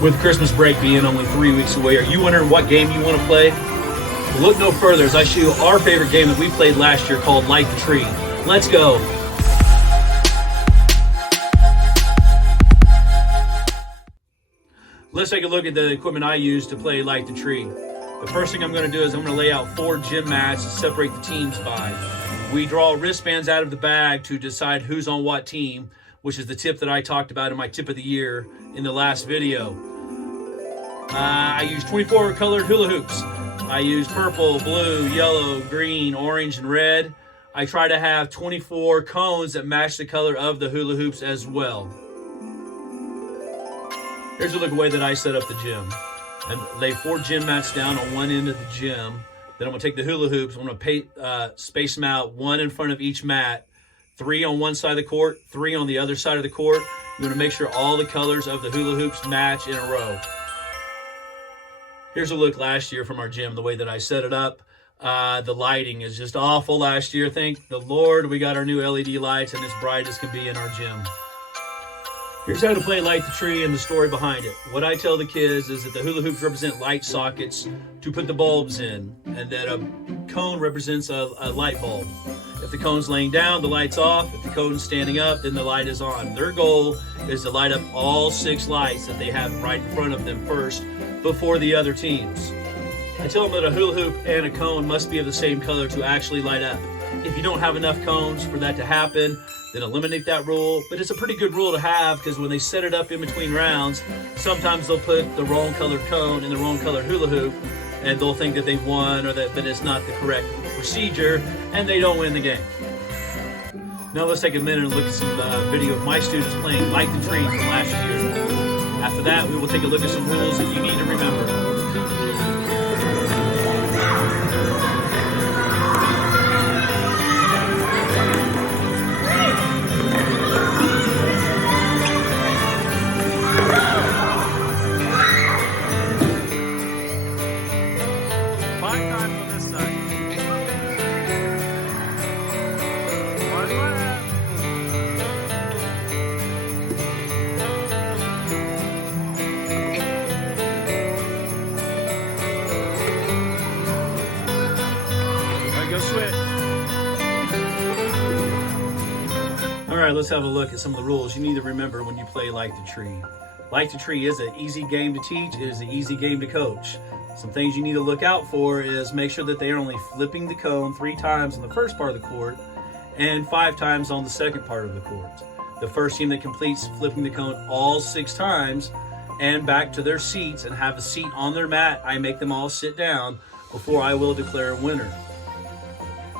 With Christmas break being only 3 weeks away, are you wondering what game you want to play? Well, look no further as I show you our favorite game that we played last year called Light the Tree. Let's go. Let's take a look at the equipment I use to play Light the Tree. The first thing I'm going to do is I'm going to lay out 4 gym mats to separate the teams by. We draw wristbands out of the bag to decide who's on what team, which is the tip that I talked about in my tip of the year in the last video. I use 24 colored hula hoops. I use purple, blue, yellow, green, orange, and red. I try to have 24 cones that match the color of the hula hoops as well. Here's a look away that I set up the gym. I lay 4 gym mats down on one end of the gym. Then I'm going to take the hula hoops. I'm going to space them out, 1 in front of each mat, 3 on one side of the court, 3 on the other side of the court. You want to make sure all the colors of the hula hoops match in a row. Here's a look last year from our gym, the way that I set it up. The lighting is just awful last year. Thank the Lord we got our new LED lights and as bright as can be in our gym. Here's how to play Light the Tree and the story behind it. What I tell the kids is that the hula hoops represent light sockets to put the bulbs in, and that a cone represents a light bulb. If the cone's laying down, the light's off. If the cone's standing up, then the light is on. Their goal is to light up all 6 lights that they have right in front of them first before the other teams. I tell them that a hula hoop and a cone must be of the same color to actually light up. If you don't have enough cones for that to happen, then eliminate that rule. But it's a pretty good rule to have, because when they set it up in between rounds, sometimes they'll put the wrong colored cone in the wrong colored hula hoop, and they'll think that they've won or that it's not the correct procedure, and they don't win the game. Now let's take a minute and look at some video of my students playing Light the Tree from last year. After that, we will take a look at some rules that you need to remember. All right, let's have a look at some of the rules you need to remember when you play Light the Tree. Light the Tree is an easy game to teach. It is an easy game to coach. Some things you need to look out for is make sure that they are only flipping the cone 3 times on the first part of the court and 5 times on the second part of the court. The first team that completes flipping the cone all 6 times and back to their seats and have a seat on their mat, I make them all sit down before I will declare a winner.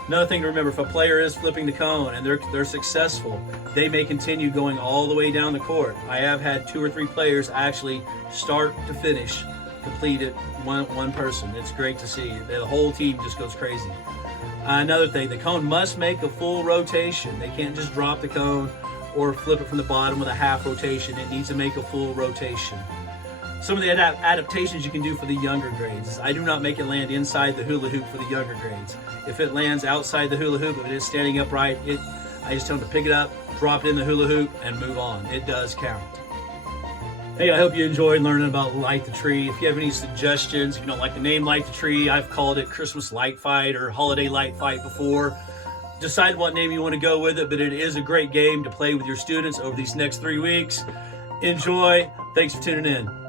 Another thing to remember, if a player is flipping the cone and they're successful, they may continue going all the way down the court. I have had 2 or 3 players actually start to finish complete it one person. It's great to see. The whole team just goes crazy. Another thing, the cone must make a full rotation. They can't just drop the cone or flip it from the bottom with a half rotation. It needs to make a full rotation. Some of the adaptations you can do for the younger grades is I do not make it land inside the hula hoop for the younger grades. If it lands outside the hula hoop, if it is standing upright, I just tell them to pick it up, drop it in the hula hoop, and move on. It does count. Hey, I hope you enjoyed learning about Light the Tree. If you have any suggestions, if you don't like the name Light the Tree, I've called it Christmas Light Fight or Holiday Light Fight before. Decide what name you want to go with it, but it is a great game to play with your students over these next 3 weeks. Enjoy. Thanks for tuning in.